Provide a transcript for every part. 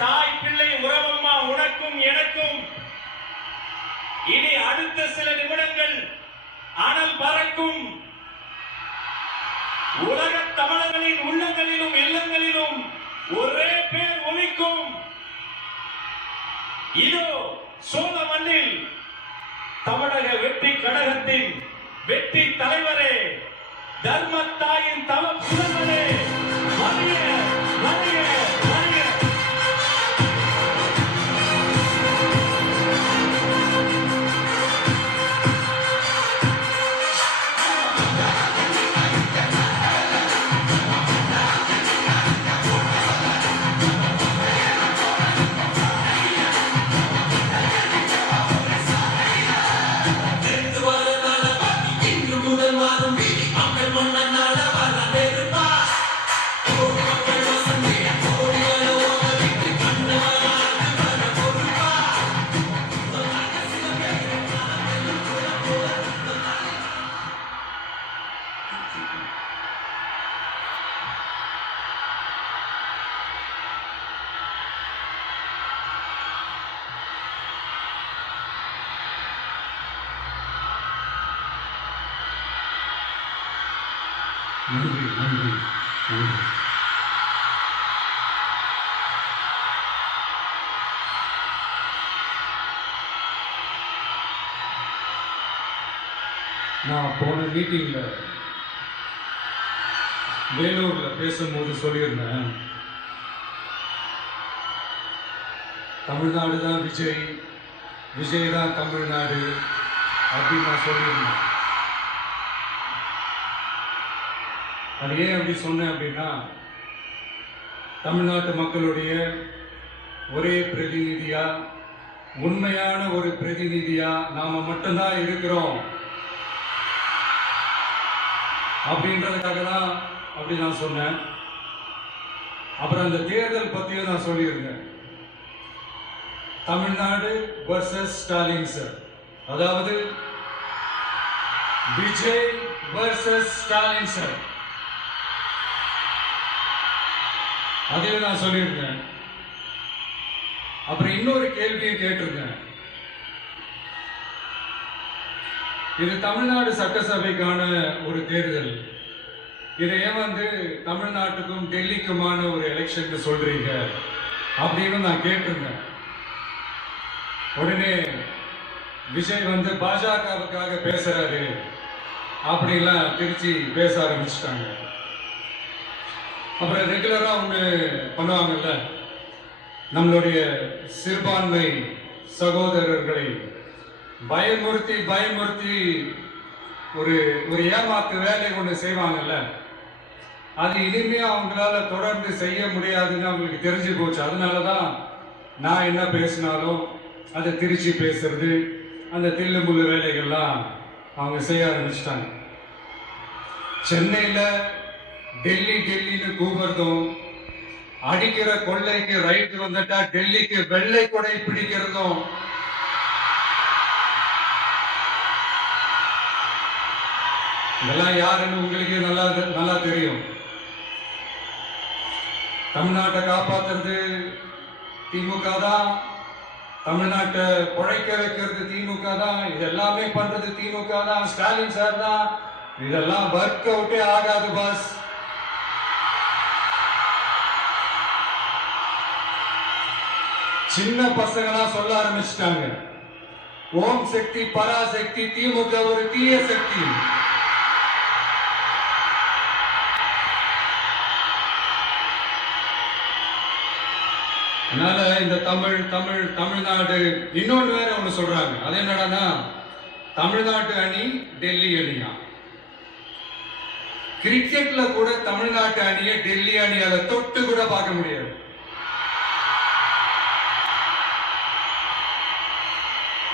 தாய் பிள்ளை உறவம்மா உனக்கும் எனக்கும். இனி அடுத்த சில நிமிடங்கள் அனல் பறக்கும். உலக தமிழர்களின் உள்ளங்களிலும் இல்லங்களிலும் ஒரே பேர் ஒலிக்கும். இதோ சோழ மண்ணில் தமிழக வெற்றி கழகத்தின் வெற்றி தலைவரே, தர்மத்தாயின் தவ புலவரே, வருக வருக வருக. நன்றி நன்றி நன்றி. நான் போன மீட்டிங்ல வேலூர்ல பேசும்போது சொல்லியிருந்தேன், தமிழ்நாடு தான் விஜய், விஜய் தான் தமிழ்நாடு அப்படின்னு நான் சொல்லியிருந்தேன். அது ஏன் அப்படி சொன்னேன் அப்படின்னா, தமிழ்நாட்டு மக்களுடைய ஒரே பிரதிநிதியா, உண்மையான ஒரு பிரதிநிதியா நாம மட்டும்தான் இருக்கிறோம் அப்படின்றதுக்காக தான் அப்படி நான் சொன்னேன். அப்புறம் அந்த தேர்தல் பற்றியும் நான் சொல்லியிருந்தேன், தமிழ்நாடு வர்சஸ் ஸ்டாலின் சார், அதாவது விஜய் வர்சஸ் ஸ்டாலின் சார், அதையும் நான் சொல்லியிருந்தேன். அப்புறம் இன்னொரு கேள்வியும் கேட்டிருந்தேன், இது தமிழ்நாடு சட்டசபைக்கான ஒரு தேர்தல், இதை ஏன் தமிழ்நாட்டுக்கும் டெல்லிக்குமான ஒரு எலெக்ஷன் சொல்றீங்க அப்படின்னு நான் கேட்டிருந்தேன். உடனே விஜய் பாஜகவுக்காக பேசுறாரு அப்படின்லாம் திருச்சி பேச ஆரம்பிச்சிட்டாங்க. அப்புறம் ரெகுலரா ஒன்று பண்ணுவாங்கல்ல, நம்மளுடைய சிறுபான்மை சகோதரர்களை பயமுறுத்தி பயமுறுத்தி ஒரு ஒரு ஏமாத்து வேலை ஒன்று செய்வாங்கல்ல, அது இனிமே அவங்களால தொடர்ந்து செய்ய முடியாதுன்னு அவங்களுக்கு தெரிஞ்சு போச்சு. அதனாலதான் நான் என்ன பேசினாலும் அதை திருச்சி பேசுறது, அந்த தில்லுமுள்ளு வேலைகள்லாம் அவங்க செய்ய ஆரம்பிச்சிட்டாங்க. சென்னையில டெல்லி டெல்லின்னு கூப்பிடுறதும், அடிக்கிற கொள்ளைக்கு ரைட் வந்துட்டா டெல்லிக்கு வெள்ளை கொடை பிடிக்கிறதும், இதெல்லாம் யாருன்னு உங்களுக்கு நல்லா தெரியும். தமிழ்நாட்டை காப்பாத்துறது திமுக தான், தமிழ்நாட்டை பொழைக்க வைக்கிறது திமுக தான், இதெல்லாமே பண்றது திமுக தான், ஸ்டாலின் சார் தான். இதெல்லாம் ஒர்க் அவுட்டே ஆகாது பாஸ். சின்ன பசங்களா சொல்ல ஆரம்பிச்சிட்டாங்க, ஓம் சக்தி பராசக்தி, திமுக ஒரு தீய சக்தி. அதனால இந்த தமிழ்நாடு இன்னொன்று வேற ஒண்ணு சொல்றாங்க, அது என்னடான்னா தமிழ்நாட்டு அணி டெல்லி அணியா. கிரிக்கெட்ல கூட தமிழ்நாட்டு அணியை டெல்லி அணியால தொட்டு கூட பார்க்க முடியாது.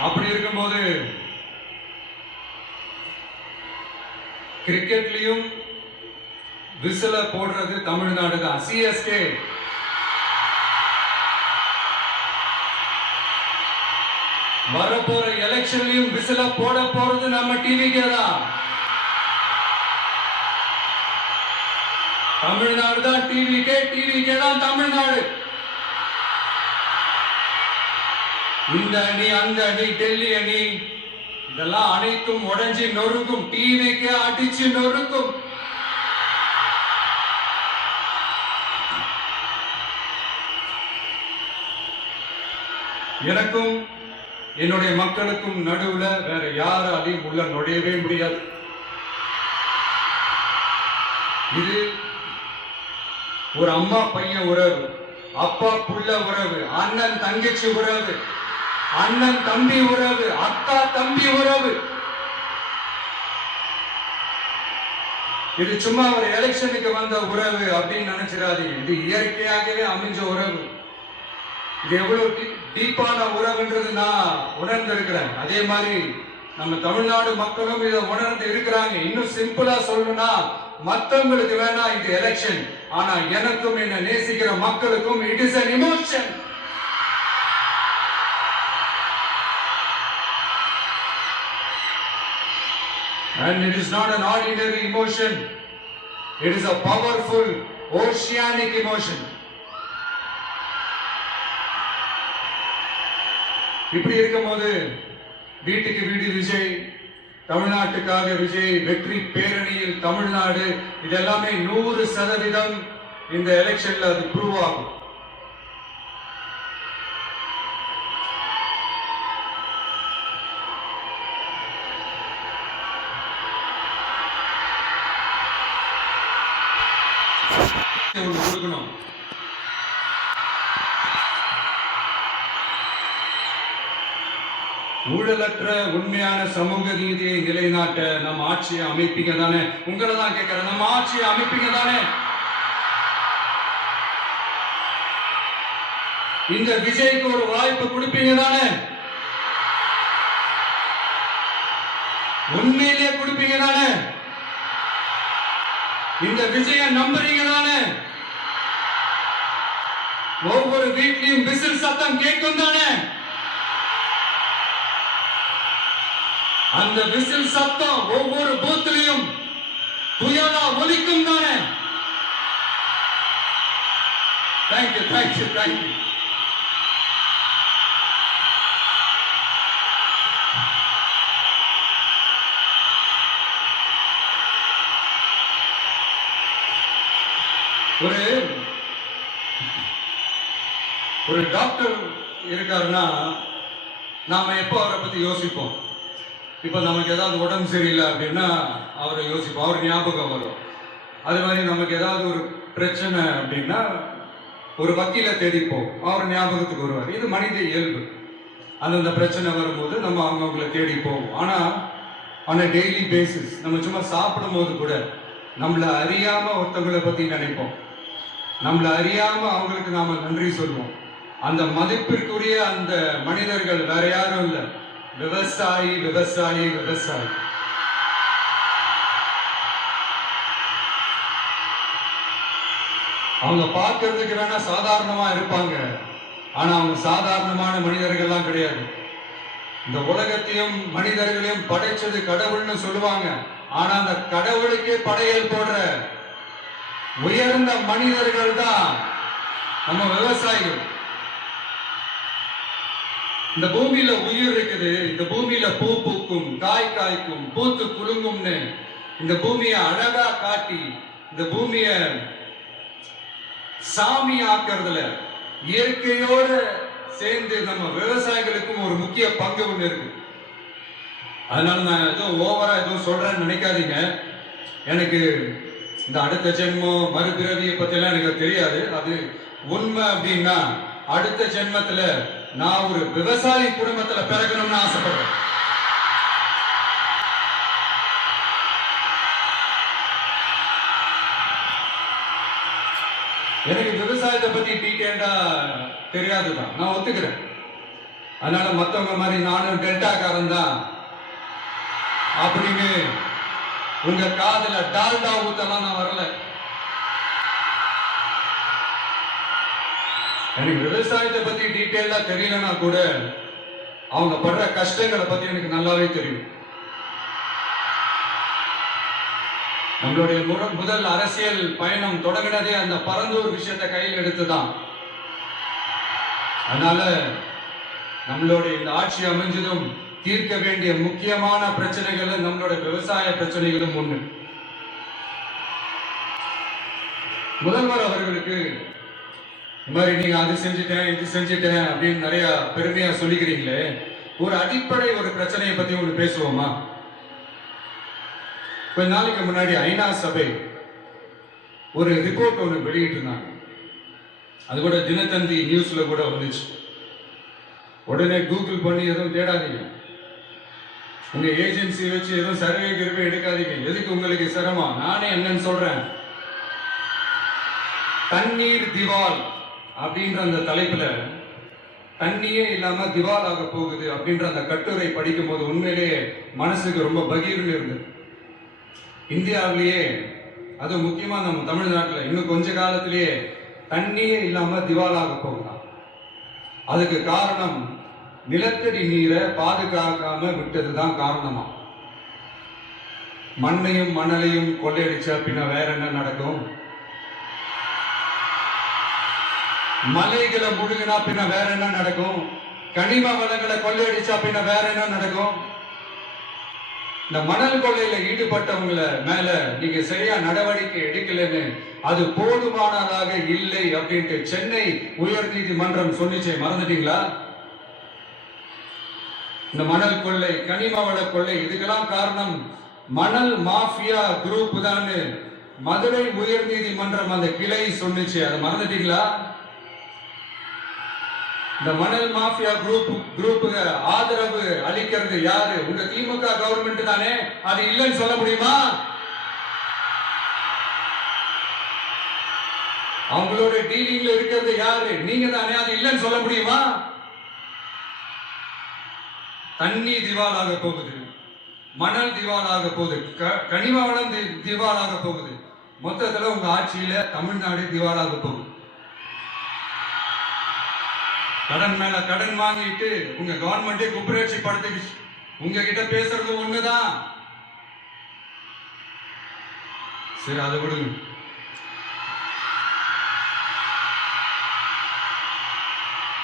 அப்படி இருக்கும்போது கிரிக்கெட்லயும் விசில போடுறது தமிழ்நாடு தான். சிஎஸ்கே வரப்போற எலெக்ஷன்லயும் விசில போட போறது நம்ம டிவிக்கே தான். தமிழ்நாடு தான் டிவிக்கே, டிவிக்கே தான் தமிழ்நாடு. இந்த அணி அந்த அணி டெல்லி அணி இதெல்லாம் அனைத்தும் உடைஞ்சி நொறுக்கும், டிவிக்கு அடிச்சு நொறுக்கும். எனக்கும் என்னுடைய மக்களுக்கும் நடுவுல வேற யாராலையும் உள்ள நுழையவே முடியாது. இது ஒரு அம்மா பையன் உறவு, அப்பா புள்ள உறவு, அண்ணன் தங்கச்சி உறவு, அண்ணன் தம்பி உறவு, அக்கா தம்பி உறவு. இது சும்மா ஒரு எலெக்ஷனுக்கு வந்த உறவு அப்படின்னு நினைச்சிடாதீங்க. இது இயற்கையாகவே அமைஞ்ச உறவு. இது எவ்வளவு டீப்பான உறவுன்றது நான் உணர்ந்திருக்கிறேன். அதே மாதிரி நம்ம தமிழ்நாடு மக்களும் இதை உணர்ந்து இருக்கிறாங்க. இன்னும் சிம்பிளா சொல்லணும்னா, மற்றவங்களுக்கு வேணா இது எலெக்ஷன், ஆனா எனக்கும் என்ன நேசிக்கிற மக்களுக்கும் it is an emotion. And it is not an ordinary emotion. It is a powerful oceanic emotion. இப்படி இருக்கும்போது வீட்டுக்கு வீடு விஜய், தமிழ்நாட்டுக்காக விஜய், வெற்றி பேரணியில் தமிழ்நாடு, இதெல்லாமே 100% இந்த எலெக்ஷன்ல அது ப்ரூவ் ஆகும். கொடுக்கணும். ஊழலற்ற உண்மையான சமூக நீதியை நிலைநாட்ட நம்ம ஆட்சியை அமைப்பீங்க தானே? உங்களை தான் கேட்கிறேன், நம்ம ஆட்சியை அமைப்பீங்க தானே? இந்த விஜய்க்கு ஒரு வாய்ப்பு கொடுப்பீங்க தானே? உண்மையிலே கொடுப்பீங்க தானே? இந்த விஜய நம்புறீங்க தானே? ஒவ்வொரு வீட்லயும் விசில் சத்தம் கேட்கும் தானே? அந்த விசில் சத்தம் ஒவ்வொரு பூத்திலையும் புயலா ஒலிக்கும் தானே? Thank you thank you thank you. ஒரு டாக்டர் இருக்காருன்னா நாம எப்போ அவரை பத்தி யோசிப்போம்? இப்போ நமக்கு ஏதாவது உடம்பு சரியில்லை அப்படின்னா அவரை யோசிப்போம், அவர் ஞாபகம் வரும். அது மாதிரி நமக்கு ஏதாவது ஒரு பிரச்சனை அப்படின்னா ஒரு வக்கீலை தேடிப்போம், அவர் ஞாபகத்துக்கு வருவார். இது மனித இயல்பு. அந்தந்த பிரச்சனை வரும்போது நம்ம அவங்கவுங்களை தேடி போவோம். ஆனால் ஆன் அ டெய்லி பேசிஸ் நம்ம சும்மா சாப்பிடும் போது கூட நம்மளை அறியாம ஒருத்தவங்களை பற்றி நினைப்போம், நம்மளை அறியாம அவங்களுக்கு நாம நன்றி சொல்லுவோம். அந்த மதிப்பிற்குரிய அந்த மனிதர்கள் வேற யாரும் இல்லை, விவசாயி விவசாயி விவசாயி. அவங்க பார்க்கறதுக்கு வேணா சாதாரணமா இருப்பாங்க, ஆனா அவங்க சாதாரணமான மனிதர்கள்லாம் கிடையாது. இந்த உலகத்தையும் மனிதர்களையும் படைச்சது கடவுள்னு சொல்லுவாங்க, ஆனா அந்த கடவுளுக்கே படையல் போடுற உயர்ந்த மனிதர்கள் தான் நம்ம விவசாயிகள். இந்த பூமியில உயிர் இருக்குது, இந்த பூமியில பூ பூக்கும், காய் காய்க்கும், பூத்து குலுங்கும்னு இந்த பூமியை அழகா காட்டி இந்த பூமிய சாமி ஆக்குறதுல இயற்கையோடு சேர்ந்து நம்ம விவசாயிகளுக்கும் ஒரு முக்கிய பங்கு ஒண்ணு இருக்கு. அதனால நான் எதுவும் ஓவரா எதுவும் சொல்றேன்னு நினைக்காதீங்க. எனக்கு இந்த அடுத்த ஜென்மம் மறுபிறவியை பத்தி எல்லாம் எனக்கு தெரியாது. அது உண்மை அப்படின்னா அடுத்த ஜென்மத்துல நான் ஒரு விவசாயி குடும்பத்துல பிறக்கணும்னு ஆசைப்படுறேன். எனக்கு விவசாயத்தை பத்தி டீட்டெயில்டா தெரியாதுதான், நான் ஒத்துக்கிறேன். அதனால மத்தவங்க மாதிரி நானும் டெல்டாக்காரன் தான் அப்படின்னு உங்க காதுல டால்டா ஊத்தலாம் நான் வரல. எனக்கு விவசாயத்தை பத்தி டீட்டெயிலா தெரியலன்னா கூட அவங்க படுற கஷ்டங்களை பத்தி எனக்கு நல்லாவே தெரியும். நம்மளுடைய முதல் அரசியல் பயணம் தொடங்கினதே அந்த பரந்தூர் விஷயத்தை கையில் எடுத்துதான். அதனால நம்மளோட இந்த ஆட்சி அமைஞ்சதும் தீர்க்க வேண்டிய முக்கியமான பிரச்சனைகள் நம்மளோட விவசாய பிரச்சனைகளும் ஒண்ணு. முதல்வர் அவர்களுக்கு இந்த மாதிரி நீங்க அது செஞ்சுட்டேன் இது செஞ்சுட்டேன் அப்படின்னு நிறைய பெருமையா சொல்லிக்கிறீங்களே, ஒரு அடிப்படை ஒரு பிரச்சனையை பத்தி ஒண்ணு பேசுவோமா? கொஞ்ச நாளைக்கு முன்னாடி ஐநா சபை ஒரு ரிப்போர்ட் ஒன்று வெளியிட்டு இருந்தாங்க. அது கூட தினத்தந்தி நியூஸ்ல கூட வந்துச்சு. உடனே கூகுள் பண்ணி எதுவும் தேடாதீங்க, உங்க ஏஜென்சி வச்சு எதுவும் சர்வே கிருவே எடுக்காதீங்க. எதுக்கு உங்களுக்கு சிரமம்? நானே என்னன்னு சொல்றேன். தண்ணீர் திவால் அப்படின்ற அந்த தலைப்புல தண்ணியே இல்லாம திவால் ஆக போகுது அப்படின்ற அந்த கட்டுரை படிக்கும் போது உண்மையிலேயே மனசுக்கு ரொம்ப பகீர்னு இருந்தது. இந்தியாவிலேயே அது முக்கியமா நம்ம தமிழ்நாட்டில் இன்னும் கொஞ்ச காலத்திலேயே தண்ணியே இல்லாம திவாலாக போகலாம். அதுக்கு காரணம் நிலத்தடி நீரை பாதுகாக்காம விட்டதுதான் காரணமா. மண்ணையும் மணலையும் கொள்ளையடிச்சா பின்ன வேற என்ன நடக்கும்? மலைகளை முழுகினா பின்ன வேற என்ன நடக்கும்? கனிம வளங்களை கொள்ளையடிச்சா பின்ன வேற என்ன நடக்கும்? இந்த மணல் கொள்ளையில ஈடுபட்டவங்களை மேல நீங்க சரியா நடவடிக்கை எடுக்கலன்னு அது போதுமானதாக இல்லை அப்படின்ட்டு சென்னை உயர் நீதிமன்றம் சொன்னிச்சே, மறந்துட்டீங்களா? இந்த மணல் கொள்ளை, கனிம வள கொள்ளை, இதுக்கெல்லாம் காரணம் மணல் மாஃபியா குரூப் தான் மதுரை உயர் நீதிமன்றம் அந்த கிளை சொன்னிச்சு. அதை மறந்துட்டீங்களா? இந்த மணல் மாஃபியா குரூப்புக்கு ஆதரவு அளிக்கிறது யாரு? உங்க திமுக கவர்மெண்ட் தானே. அது இல்லைன்னு சொல்ல முடியுமா? அவங்களோட டீலிங்ல இருக்கிறது யாரு? நீங்க தானே. அது இல்லைன்னு சொல்ல முடியுமா? தண்ணி திவாலாக போகுது, மணல் திவாலாக போகுது, கனிம வளம் திவாலாக போகுது. மொத்தத்துல உங்க ஆட்சியில தமிழ்நாடு திவாலாக போகுது. கடன் மேல கடன் வாங்கிட்டு உங்க கவர்மெண்டே குப்பரேட்சி படுத்துக்கிச்சு. உங்ககிட்ட பேசுறது ஒண்ணுதான். சரி, அதை விடுங்க.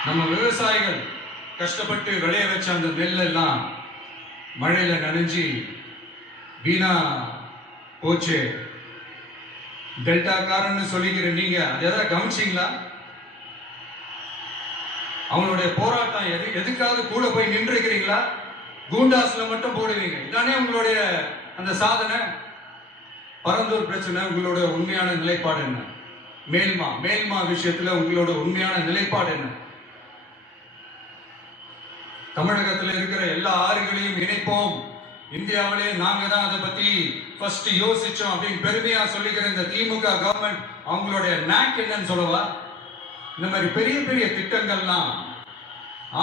நம்ம விவசாயிகள் கஷ்டப்பட்டு விளைய வச்ச அந்த நெல் எல்லாம் மழையில நனைஞ்சி வீணா போச்சு. டெல்டாக்காரன்னு சொல்லிக்கிற நீங்க அதை எதாவது கவனிச்சிங்களா? அவங்களுடைய போராட்டம் எதுக்காவது கூட போய் நின்றுக்கிறீங்களா? கூண்டாஸ்ல மட்டும் போடுவீங்க. இதானே உங்களுடைய அந்த சாதனை. பரந்தூர் பிரச்சனை உங்களோட உண்மையான நிலைப்பாடு என்ன? மேல்மா விஷயத்துல உங்களோட உண்மையான நிலைப்பாடு என்ன? தமிழகத்தில் இருக்கிற எல்லா ஆறுகளையும் இணைப்போம், இந்தியாவிலே நாங்க தான் அதை பத்தி ஃபர்ஸ்ட் யோசிச்சோம் அப்படின்னு பெருமையா சொல்லிக்கிற இந்த திமுக கவர்மெண்ட் அவங்களுடைய நாக் என்னன்னு சொல்லவா? இந்த மாதிரி பெரிய பெரிய திட்டங்கள்லாம்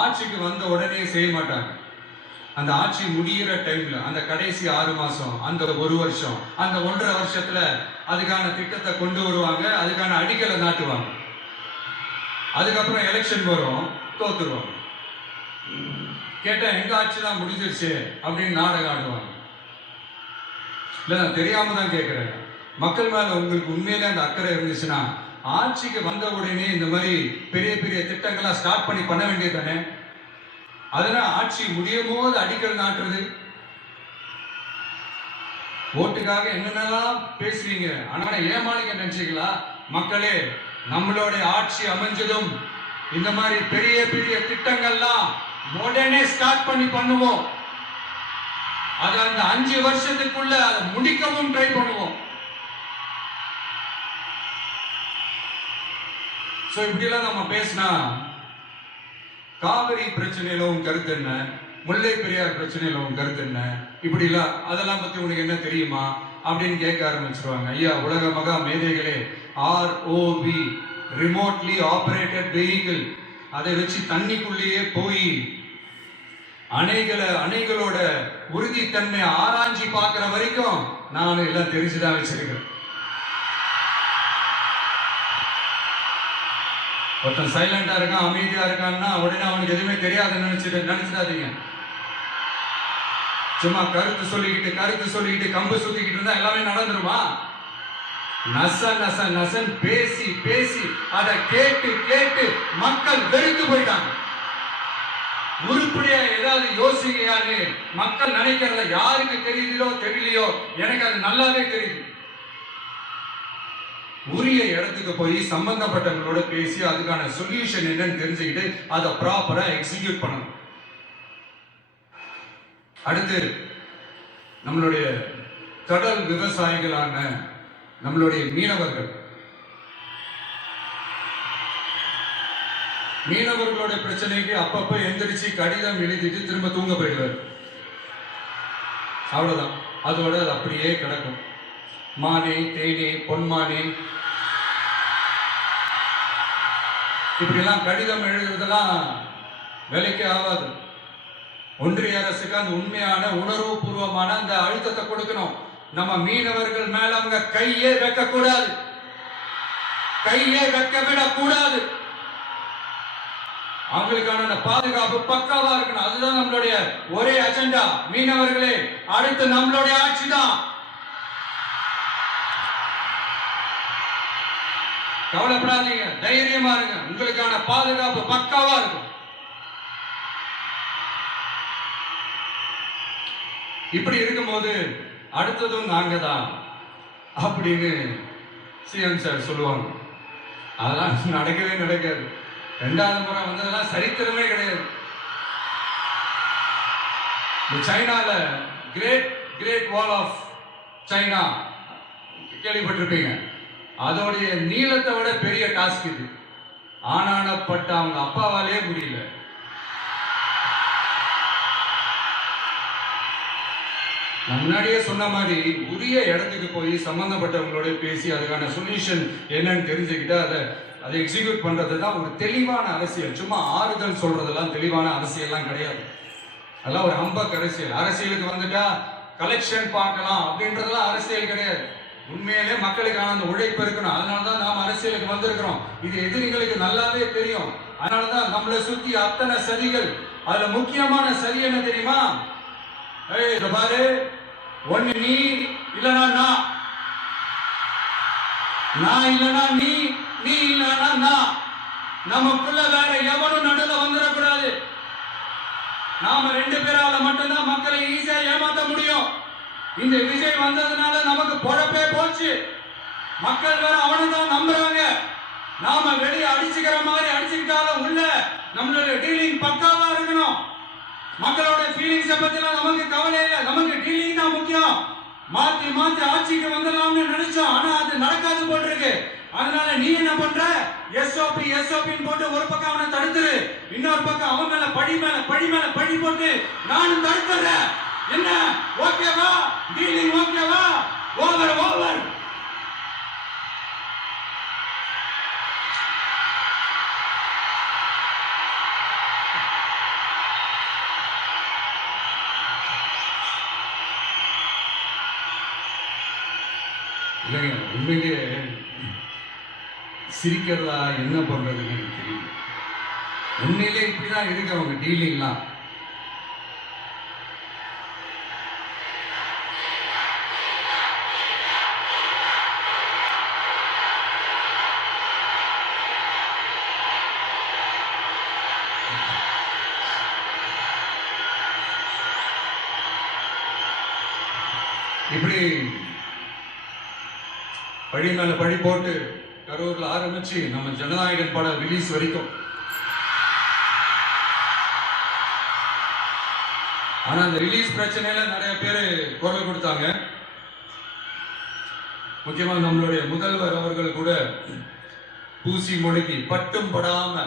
ஆட்சிக்கு வந்த உடனே செய்ய மாட்டாங்க. அந்த ஆட்சி முடிகிற டைம்ல, அந்த கடைசி 6 மாசம், அந்த 1 வருஷம், அந்த 1.5 வருஷத்துல அதுக்கான திட்டத்தை கொண்டு வருவாங்க, அதுக்கான அடிக்கலை நாட்டுவாங்க. அதுக்கப்புறம் எலெக்ஷன் வரும், தோத்துருவாங்க. கேட்டா எங்க ஆட்சி தான் முடிஞ்சிருச்சு அப்படின்னு நாடகம் ஆடுவாங்க. இல்ல, நான் தெரியாம தான் கேட்கிறேன். மக்கள் மேல உங்களுக்கு உண்மையிலே அந்த அக்கறை இருந்துச்சுன்னா ஆட்சிக்கு வந்த உடனே இந்த மாதிரி பெரிய பெரிய திட்டங்களா ஸ்டார்ட் பண்ண வேண்டியது தானே. அதெல்லாம் ஆட்சி முடியும் போது அடிக்கல் நாட்டுறது. ஓட்டுக்காக என்னென்னலாம் பேசுவீங்க, ஆனா ஏமாளிங்க நினைச்சீங்களா? மக்களே, நம்மளோட ஆட்சி அமைஞ்சதும் இந்த மாதிரி பெரிய பெரிய திட்டங்கள்லாம் உடனே ஸ்டார்ட் பண்ணுவோம். அது அந்த 5 வருஷத்துக்குள்ள அதை முடிக்கவும் ட்ரை பண்ணுவோம். இப்படிலாம் நம்ம பேசினா காவிரி பிரச்சனையில உன் கருத்து என்ன, முல்லை பெரியார் பிரச்சனையில உன் கருத்து என்ன, இப்படிலாம் அதெல்லாம் பத்தி உனக்கு என்ன தெரியுமா அப்படின்னு கேட்க ஆரம்பிச்சிருவாங்க. ஐயா, உலக மகா மேதைகளே, ROV, ரிமோட்லி ஆபரேட்டட் வெஹிக்கிள், அதை வச்சு தண்ணிக்குள்ளேயே போய் அணைகளோட உறுதித்தன்மை ஆராய்ச்சி பார்க்கிற வரைக்கும் நான் எல்லாம் தெரிஞ்சுதான் வச்சிருக்கிறேன். ஒருத்தன் சைலண்டா இருக்கான், அமைதியா இருக்கான்னா உடனே அவனுக்கு எதுவுமே தெரியாதுன்னு நினைச்சிடாதீங்க. சும்மா கருத்து சொல்லிக்கிட்டு கம்பு சுத்திக்கிட்டு இருந்தா எல்லாமே நடந்துருமா? நசன் பேசி அதை கேட்டு மக்கள் வெறுத்து போயிட்டாங்க. உருப்படியா ஏதாவது யோசிக்கையான்னு மக்கள் நினைக்கிறத யாருக்கு தெரியுதோ தெரியலையோ, எனக்கு அது நல்லாவே தெரியுது. உரிய இடத்துக்கு போய் சம்பந்தப்பட்டவங்களோட பேசி அதுக்கான சொல்யூஷன் என்னன்னு தெரிஞ்சுக்கிட்டு அதை ப்ராப்பரா எக்ஸிக்யூட் பண்ணணும். அடுத்து நம்மளுடைய கடல் விவசாயிகளான நம்மளுடைய மீனவர்களுடைய பிரச்சனைக்கு அப்பப்ப எந்திரிச்சு கடிதம் எழுதிட்டு திரும்ப தூங்க போயிடுவார். அவ்வளவுதான், அதோட அது அப்படியே கிடக்கும். மானே தேனே பொன்மானே இப்படிலாம் கடிதம் எழுதுறதெல்லாம் வேலைக்கே ஆகாது. ஒன்றிய அரசுக்கு அந்த உண்மையான உணர்வு பூர்வமான அந்த அழுத்தத்தை கொடுக்கணும். நம்ம மீனவர்கள் மேல அவங்க கையே வைக்க கூடாது, கையே வைக்க விடக்கூடாது. அவங்களுக்கான அந்த பாதுகாப்பு பக்காவா இருக்கணும். அதுதான் நம்மளுடைய ஒரே அஜெண்டா. மீனவர்களே, அடுத்து நம்மளுடைய ஆட்சி தான். கவலைப்படாதீங்க, தைரியமா இருங்க. உங்களுக்கான பாதுகாப்பு பக்காவா இருக்கும். இப்படி இருக்கும்போது அடுத்ததும் நாங்க தான் அப்படின்னு சிஎம் சார் சொல்லுவாங்க. அதெல்லாம் நடக்கவே நடக்காது. 2வது முறை வந்ததெல்லாம் சரித்திரமே கிடையாது. சைனால கிரேட் வால் ஆஃப் சைனா கேள்விப்பட்டிருப்பீங்க. அதோடைய நீளத்தை விட பெரிய டாஸ்க் இது. ஆனானப்பட்ட அவங்க அப்பாவாலே முடியல. முன்னாடியே சொன்ன மாதிரி உரிய இடத்துக்கு போய் சம்பந்தப்பட்டவங்களோட பேசி அதுக்கான சொல்யூஷன் என்னன்னு தெரிஞ்சுக்கிட்டு அதை எக்ஸிக்யூட் பண்றது தான் ஒரு தெளிவான அரசியல். சும்மா ஆறுதல் சொல்றதெல்லாம் தெளிவான அரசியல்லாம் கிடையாது. அதெல்லாம் ஒரு ஹம்பக் அரசியல். அரசியலுக்கு வந்துட்டா கலெக்ஷன் பார்க்கலாம் அப்படின்றதெல்லாம் அரசியல் கிடையாது. உண்மையிலே மக்களுக்கான அந்த உழைப்பு இருக்கணும். அதனாலதான் நாம் அரசியலுக்கு வந்திருக்கிறோம். இது எதிரிகளுக்கு நல்லாவே தெரியும். அதனாலதான் நம்மளை சுத்தி அத்தனை சதிகள். அதுல முக்கியமான சதி என்ன தெரியுமா? பாரு, ஒண்ணு நீ இல்லனா நான் இல்லனா நீ இல்லனா நான். நமக்குள்ள வேற எவனும் நடுவில் வந்துடக்கூடாது. நாம 2 பேரால மட்டும்தான் மக்களை ஈஸியா ஏமாத்த முடியும். இந்த விஜய் வந்ததுனால நமக்கு பொழப்பே போச்சு. மக்கள் வேற அவனை தான் நம்புறாங்க. நாம வெளியே அடிச்சுக்கிற மாதிரி அடிச்சுக்கிட்டாலும் உள்ள நம்மளுடைய டீலிங் பக்காவா இருக்கணும். மக்களோட ஃபீலிங்ஸை பத்திலாம் நமக்கு கவலை இல்லை. நமக்கு டீலிங் தான் முக்கியம். மாத்தி ஆட்சிக்கு வந்துடலாம்னு நினைச்சோம். ஆனா அது நடக்காது போட்டிருக்கு. அதனால நீ என்ன பண்ற? எஸ்ஓபின்னு போட்டு ஒரு பக்கம் அவனை தடுத்துரு, இன்னொரு பக்கம் அவன் மேல பழி போட்டு நானும் தடுத்துறேன். என்ன ஓகேவா? டீலிங் ஓகேவா? ஓவர். இல்லைங்க, உண்மையிலே சிரிக்கிறதா என்ன பண்றதுன்னு எனக்கு தெரியல. உண்மையிலே இப்படிதான் இருக்கு அவங்க டீலிங்லாம். இப்படி பழி மேல பழி போட்டு கரூர்ல ஆரம்பிச்சு நம்ம ஜனநாயகன் படம் ரிலீஸ் வரைக்கும். ஆனா அந்த ரிலீஸ் பிரச்சனையில நிறைய பேர் குரல் கொடுத்தாங்க. முக்கியமா நம்மளுடைய முதல்வர் அவர்கள் கூட பூசி மொழிக்கு பட்டும் படாம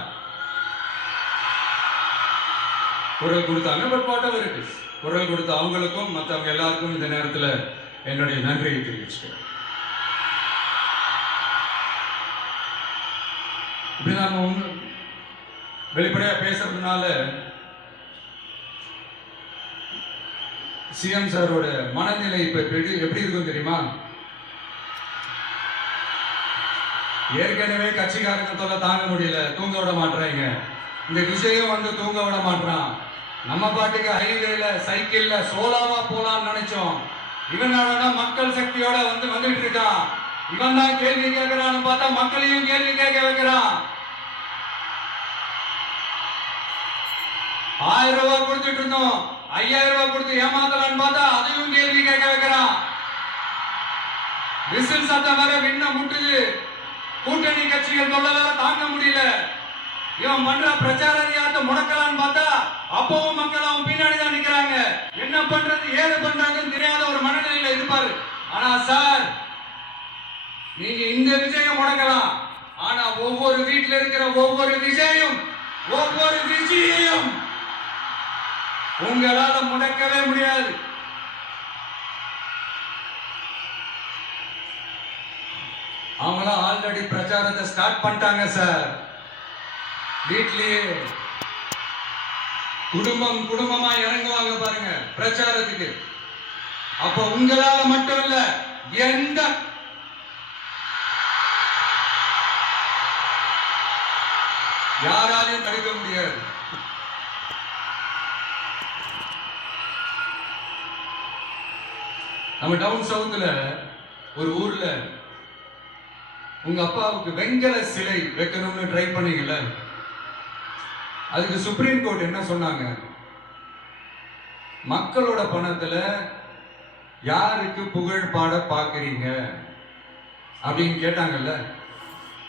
குரல் கொடுத்தாங்க. பட் வாட்டெவர் இட் இஸ், குரல் கொடுத்த அவங்களுக்கும் மற்றவங்க எல்லாருக்கும் இந்த நேரத்தில் என்னுடைய நன்றியை தெரிவிச்சுக்கிறேன். இப்படி நாம வெளிப்படையா பேசுறதுனால சிஎம் சாரோட மனநிலை இப்ப எப்படி இருக்கும் தெரியுமா? ஏற்கனவே கட்சிக்காரங்க தொல்லை தாங்க முடியல, தூங்க விட மாட்டாங்க. இந்த விஷயம் வந்து தூங்க விட மாட்டான். நம்ம பாட்டுக்கு ஹைவேல சைக்கிள்ல சோலாவா போலான்னு நினைச்சோம். இவன் மக்கள் சக்தியோட வந்துட்டு இருக்கான். இவன் தான் கேள்வி கேட்கிறான்னு பார்த்தா மக்களையும் கேள்வி கேட்க வைக்கிறான். 1000 ரூபாய் கொடுத்துட்டு இருந்தோம், 5000 ரூபாய் கொடுத்து ஏமாத்தலான்னு பார்த்தா அதையும் கேள்வி கேட்க வைக்கிறான். விசில் சத்தம் வர விண்ண முட்டுது. கூட்டணி கட்சிகள் தொல்லை வேற தாங்க முடியல. இவன் பண்ற பிரச்சாரத்தை முடக்கலான்னு பார்த்தா அப்பவும் மக்கள் அவன் பின்னாடி தான் நிக்கிறாங்க. என்ன பண்றது ஏது பண்றாங்கன்னு தெரியாத ஒரு மனநிலையில இருப்பாரு. ஆனா சார், நீங்க இந்த விஜயம் முடக்கலாம், ஆனா ஒவ்வொரு வீட்டுல இருக்கிற ஒவ்வொரு விஜயம், ஒவ்வொரு விஜயம் உங்களால முடக்கவே முடியாது. அவங்களாம் ஆல்ரெடி பிரச்சாரத்தை ஸ்டார்ட் பண்ணிட்டாங்க சார். வீட்லயே குடும்பம் குடும்பமா இறங்குவாங்க பாருங்க பிரச்சாரத்துக்கு. அப்ப உங்களால மட்டும் இல்ல, எந்த யாராலையும் தடுக்க முடியாது. நம்ம டவுன் சவுத்துல ஒரு ஊர்ல உங்க அப்பாவுக்கு வெங்கல சிலை வைக்கணும்னு ட்ரை பண்ணீங்கல்ல, அதுக்கு சுப்ரீம் கோர்ட் என்ன சொன்னாங்க? மக்களோட பணத்துல யாருக்கு புகழ் பாட பாக்குறீங்க அப்படின்னு கேட்டாங்கல்ல.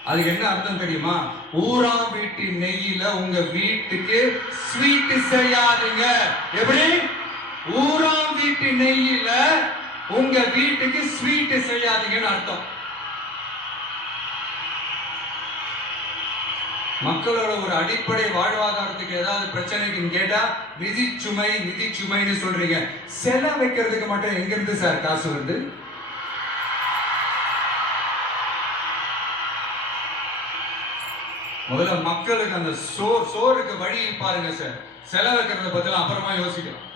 அதுக்கு என்ன அர்த்தம் தெரியுமா? ஊரா வீட்டு நெய்யில உங்க வீட்டுக்கு ஸ்வீட் செய்யாதீங்க. எப்படி? ஊரா வீட்டு நெய்யில உங்க வீட்டுக்கு ஸ்வீட் செய்யாதீங்கன்னு அர்த்தம். மக்களோட ஒரு அடிப்படை வாழ்வாதாரத்துக்கு ஏதாவது பிரச்சனைக்கு கேட்டா நிதி சுமைன்னு சொல்றீங்க. செல வைக்கிறதுக்கு மட்டும் எங்க இருந்து சார் காசு வருது? முதல்ல மக்களுக்கு அந்த சோறுக்கு வழி பாருங்க சார். செலவு வைக்கிறத பத்தி அப்புறமா யோசிக்கலாம்.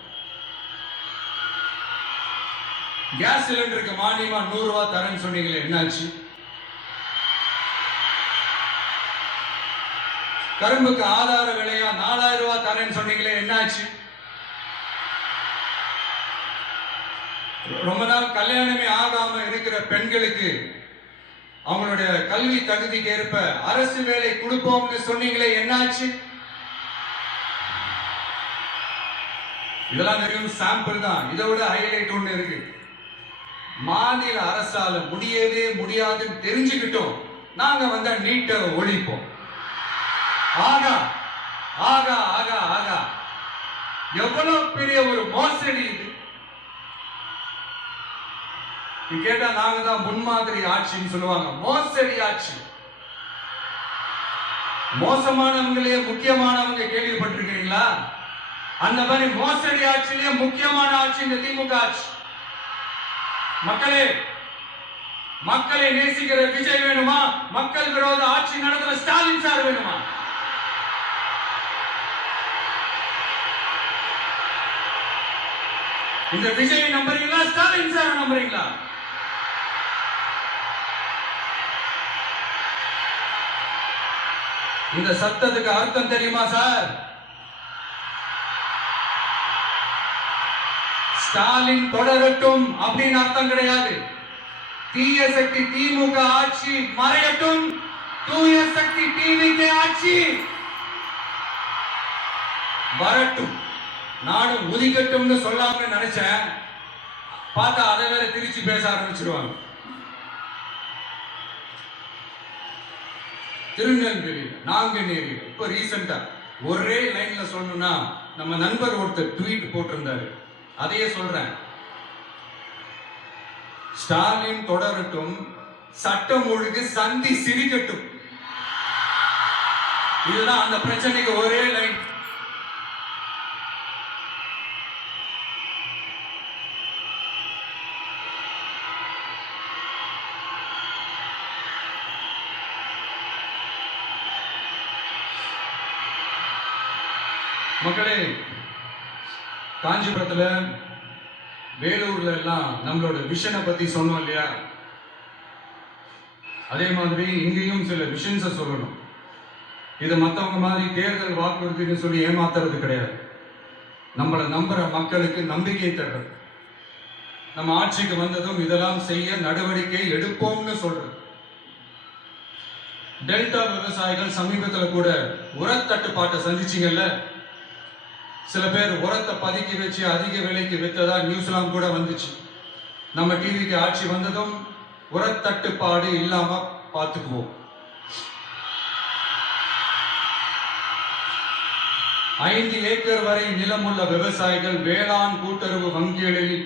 கேஸ் சிலிண்டருக்கு மானியமா 100 ரூபாய் தரேன்னு சொன்னீங்களே, என்னாச்சு? கரும்புக்கு ஆதார விலையா 4000 ரூபாய் தரேன்னு சொன்னீங்களே, என்னாச்சு? ரொம்ப நாள் கல்யாணமே ஆகாம இருக்கிற பெண்களுக்கு அவங்களுடைய கல்வி தகுதிக்கு ஏற்ப அரசு வேலை கொடுப்போம்னு சொன்னீங்களே, என்னாச்சு? இதெல்லாம் வெறும் சாம்பிள் தான். இதை விட ஹைலைட் ஒண்ணு இருக்கு. மாநில அரசால முடியவே முடியாதுன்னு தெரிஞ்சுக்கிட்டோம், நாங்க வந்தா நீட்டை ஒழிப்போம். ஆகா ஆகா ஆகா ஆகா, எவ்வளவு பெரிய ஒரு மோசடி இது! கேட்டா நாங்க தான் முன்மாதிரி ஆட்சின்னு சொல்லுவாங்க. மோசடி ஆட்சி. மோசமானவங்களே முக்கியமானவங்க கேள்விப்பட்டிருக்கீங்களா? அந்த மாதிரி மோசடி ஆட்சியிலே முக்கியமான ஆட்சி இந்த திமுக ஆட்சி. மக்களை நேசிக்கிற விஜய் வேணுமா? மக்கள் விரோத ஆட்சி நடத்துற ஸ்டாலின் சார் வேணுமா? இந்த விஜய் நம்புறீங்களா, ஸ்டாலின் சார் நம்புறீங்களா? இந்த சத்தத்துக்கு அர்த்தம் தெரியுமா சார்? ஸ்டாலின் தொடரட்டும் அப்படின்னு அர்த்தம் கிடையாது. தீய சக்தி திமுக ஆட்சி மறையட்டும், தூய சக்தி டிவிகே ஆட்சி வரட்டும். நானும் உதிக்கட்டும்னு சொல்லாம நினைச்சேன், பார்த்தா அதை வேற திருச்சி பேச ஆரம்பிச்சிருவாங்க. திருநெல்வேலி, நாங்குநேரி, இப்ப ரீசெண்டா ஒரே லைன்ல சொல்லணும்னா நம்ம நண்பர் ஒருத்தர் ட்வீட் போட்டிருந்தாரு, அதையே சொல்றேன். ஸ்டாலின் தொடரட்டும், சட்டம் ஒழுங்கு சந்தி சிரிக்கட்டும். இதுதான் அந்த பிரச்சனைக்கு ஒரே லைன். மக்களே, காஞ்சிபுரத்துல வேலூர்ல எல்லாம் நம்மளோட விஷனை பத்தி சொன்னோம் இல்லையா? அதே மாதிரி இங்கேயும் சில விஷன்ஸை சொல்லணும். இதை மற்றவங்க மாதிரி தேர்தல் வாக்குறுதின்னு சொல்லி ஏமாத்துறது கிடையாது. நம்மளை நம்புற மக்களுக்கு நம்பிக்கை தர்றது. நம்ம ஆட்சிக்கு வந்ததும் இதெல்லாம் செய்ய நடவடிக்கை எடுப்போம்னு சொல்றது. டெல்டா விவசாயிகள் சமீபத்தில் கூட உரத்தட்டுப்பாட்டை சந்திச்சிங்கல்ல, சில பேர் உரத்தை பதுக்கி வச்சு அதிக விலைக்கு வித்ததா நியூஸ்லாம் கூட வந்துச்சு. நம்ம டிவிக்கு ஆட்சி வந்ததும் உரத்தட்டுப்பாடு இல்லாம பார்த்துக்குவோம். 5 ஏக்கர் வரை நிலமுள்ள விவசாயிகள் வேளாண் கூட்டுறவு வங்கிகளில்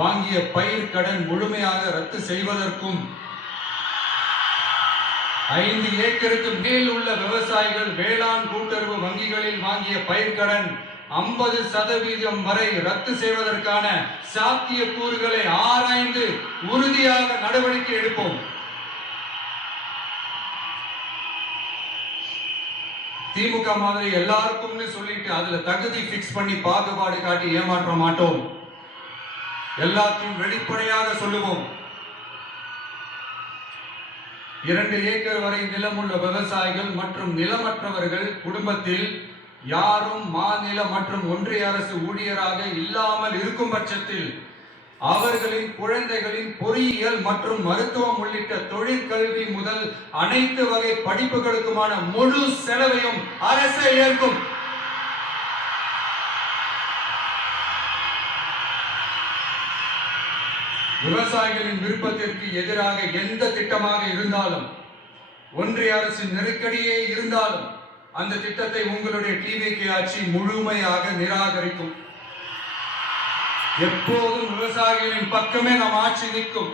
வாங்கிய பயிர் கடன் முழுமையாக ரத்து செய்வதற்கும் 5 ஏக்கருக்கு மேல் உள்ள விவசாயிகள் வேளாண் கூட்டுறவு வங்கிகளில் வாங்கிய பயிர்க்கடன் 50% வரை ரத்து செய்வதற்கான சாத்திய கூறுகளை ஆராய்ந்து உறுதியாக நடவடிக்கை எடுப்போம். திமுக மாதிரி எல்லாருக்கும்னு சொல்லிட்டு அதுல தகுதி பிக்ஸ் பண்ணி பாகுபாடு காட்டி ஏமாற்ற மாட்டோம். எல்லாத்தையும் வெளிப்படையாக சொல்லுவோம். 2 ஏக்கர் வரை நிலமுள்ள விவசாயிகள் மற்றும் நிலமற்றவர்கள் குடும்பத்தில் யாரும் மாநில மற்றும் ஒன்றிய அரசு ஊழியராக இல்லாமல் இருக்கும் பட்சத்தில் அவர்களின் குழந்தைகளின் பொறியியல் மற்றும் மருத்துவம் உள்ளிட்ட தொழிற்கல்வி முதல் அனைத்து வகை படிப்புகளுக்குமான முழு செலவையும் அரசே ஏற்கும். விவசாயிகளின் விருப்பத்திற்கு எதிராக எந்த திட்டமாக இருந்தாலும், ஒன்றிய அரசின் நெருக்கடியே இருந்தாலும் அந்த திட்டத்தை உங்களுடைய டிவிகே ஆட்சி முழுமையாக நிராகரிக்கும். எப்போதும் விவசாயிகளின் பக்கமே நம் ஆட்சி நிற்கும்.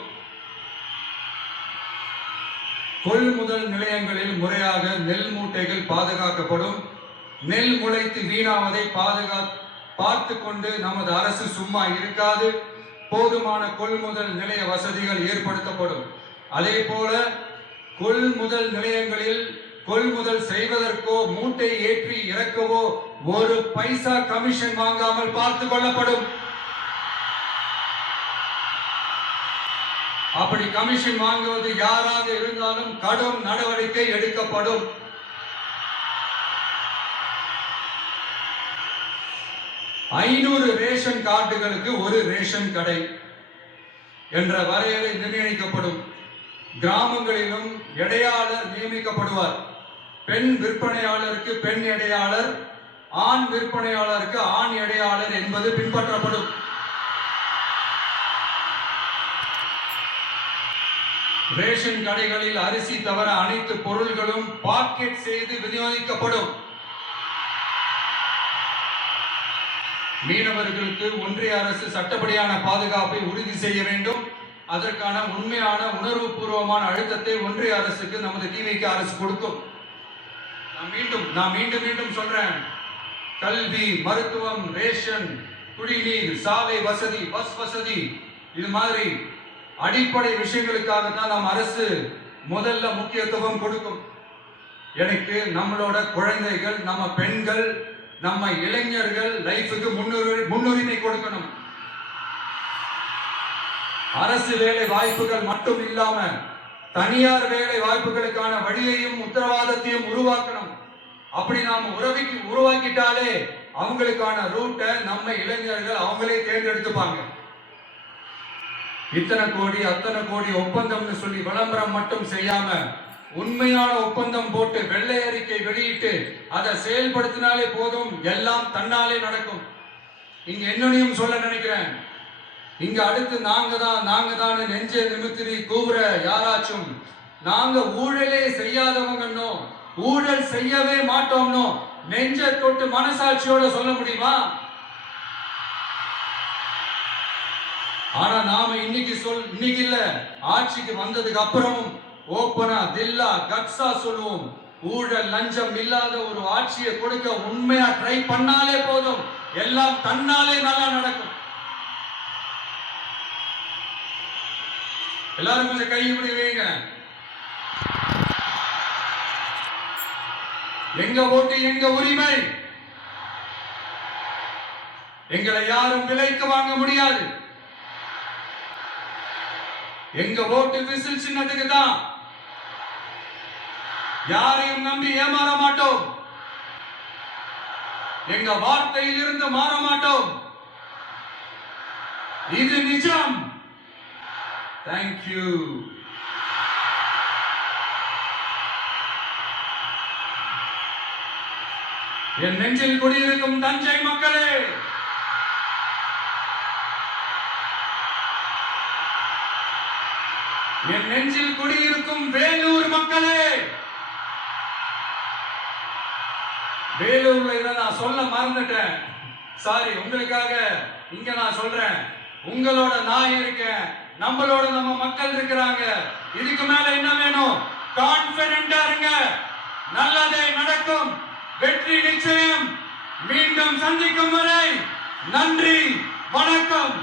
கொள்முதல் நிலையங்களில் முறையாக நெல் மூட்டைகள் பாதுகாக்கப்படும். நெல் முளைத்து வீணாவதை பார்த்து கொண்டு நமது அரசு சும்மா இருக்காது. போதுமான கொள்முதல் நிலைய வசதிகள் ஏற்படுத்தப்படும். அதே போல கொள்முதல் நிலையங்களில் கொள்முதல் செய்வதற்கோ மூட்டை ஏற்றி இறக்கவோ ஒரு பைசா கமிஷன் வாங்காமல் பார்த்து கொள்ளப்படும். அப்படி கமிஷன் வாங்குவது யாராக இருந்தாலும் கடும் நடவடிக்கை எடுக்கப்படும். ஐநூறு ரேஷன் கார்டுகளுக்கு ஒரு ரேஷன் கடை என்ற வரையறை நிர்ணயிக்கப்படும். கிராமங்களிலும் எடையாளர் நியமிக்கப்படுவார். பெண் விற்பனையாளருக்கு பெண் எடையாளர், ஆண் விற்பனையாளருக்கு ஆண் எடையாளர் என்பது பின்பற்றப்படும். ரேஷன் கடைகளில் அரிசி தவிர அனைத்து பொருள்களும் பாக்கெட் செய்து விநியோகிக்கப்படும். மீனவர்களுக்கு ஒன்றிய அரசு சட்டப்படியான பாதுகாப்பை உறுதி செய்ய வேண்டும். அதற்கான உண்மையான உணர்வு பூர்வமான அழுத்தத்தை ஒன்றிய அரசுக்கு நமது டிவிகே அரசு கொடுக்கும். நான் மீண்டும் சொல்றேன். கல்வி, மருத்துவம், ரேஷன், குடிநீர், சாலை வசதி, பஸ் வசதி, இது மாதிரி அடிப்படை விஷயங்களுக்காக தான் நம்ம அரசு முதல்ல முக்கியத்துவம் கொடுக்கும். எனக்கு நம்மளோட குழந்தைகள், நம்ம பெண்கள், நம்ம இளைஞர்கள் லைஃபுக்கு முன்னுரிமை கொடுக்கணும். அரசு வேலை வாய்ப்புகள் மட்டும் இல்லாம தனியார் வேலை வாய்ப்புகளுக்கான வழியையும் உத்தரவாதத்தையும் உருவாக்கணும். அப்படி நாம் உருவாக்கிட்டாலே அவங்களுக்கான ரூட்டை நம்ம இளைஞர்கள் அவங்களே தேர்ந்தெடுத்துப்பாங்க. இத்தனை கோடி அத்தனை கோடி ஒப்பந்தம்னு சொல்லி விளம்பரம் மட்டும் செய்யாம உண்மையான ஒப்பந்தம் போட்டு வெள்ளை அறிக்கை வெளியிட்டு அதை செயல்படுத்தினாலே போதும், எல்லாம் தன்னாலே நடக்கும். இங்க என்னனையும் சொல்ல நினைக்கிறேன். இங்க அடுத்து நாங்க தான் நெஞ்சை நிமித்திரி கூவுற யாராச்சும் நாங்க ஊழலே செய்யாதவங்கன்னோ ஊழல் செய்யவே மாட்டோம்னோ நெஞ்சை தொட்டு மனசாட்சியோட சொல்ல முடியுமா? ஆனா நாம இன்னைக்கு இல்ல, ஆட்சிக்கு வந்ததுக்கு அப்புறமும் ஓப்பனா தில்லா கட்ஸா சொல்லுவோம். ஊழல் லஞ்சம் இல்லாத ஒரு ஆட்சியை கொடுக்க உண்மையா ட்ரை பண்ணாலே போதும், எல்லாம் தன்னாலே நல்லா நடக்கும். எல்லாரும் கொஞ்சம் கை இப்படி வைங்க. எங்க ஓட்டு எங்க உரிமை. எங்களை யாரும் விலைக்கு வாங்க முடியாது. எங்க ஓட்டு விசில் சின்னத்துக்கு தான். யாரையும் நம்பி ஏமாற மாட்டோம். எங்க வார்த்தையில் இருந்து மாற மாட்டோம். இது நிஜம். தேங்க்யூ. என் நெஞ்சில் குடியிருக்கும் தஞ்சை மக்களே, என் நெஞ்சில் குடியிருக்கும் வேலூர் மக்களே, வேலூர்ல இதை நான் சொல்ல மறந்துட்டேன். சாரி, உங்களுக்காக இங்க நான் சொல்றேன். உங்களோட நான் இருக்கேன், நம்மளோட நம்ம மக்கள் இருக்கிறாங்க. இதுக்கு மேல என்ன வேணும்? கான்பிடென்டா இருங்க. நல்லதே நடக்கும். வெற்றி நிச்சயம். மீண்டும் சந்திக்கும் வரை நன்றி, வணக்கம்.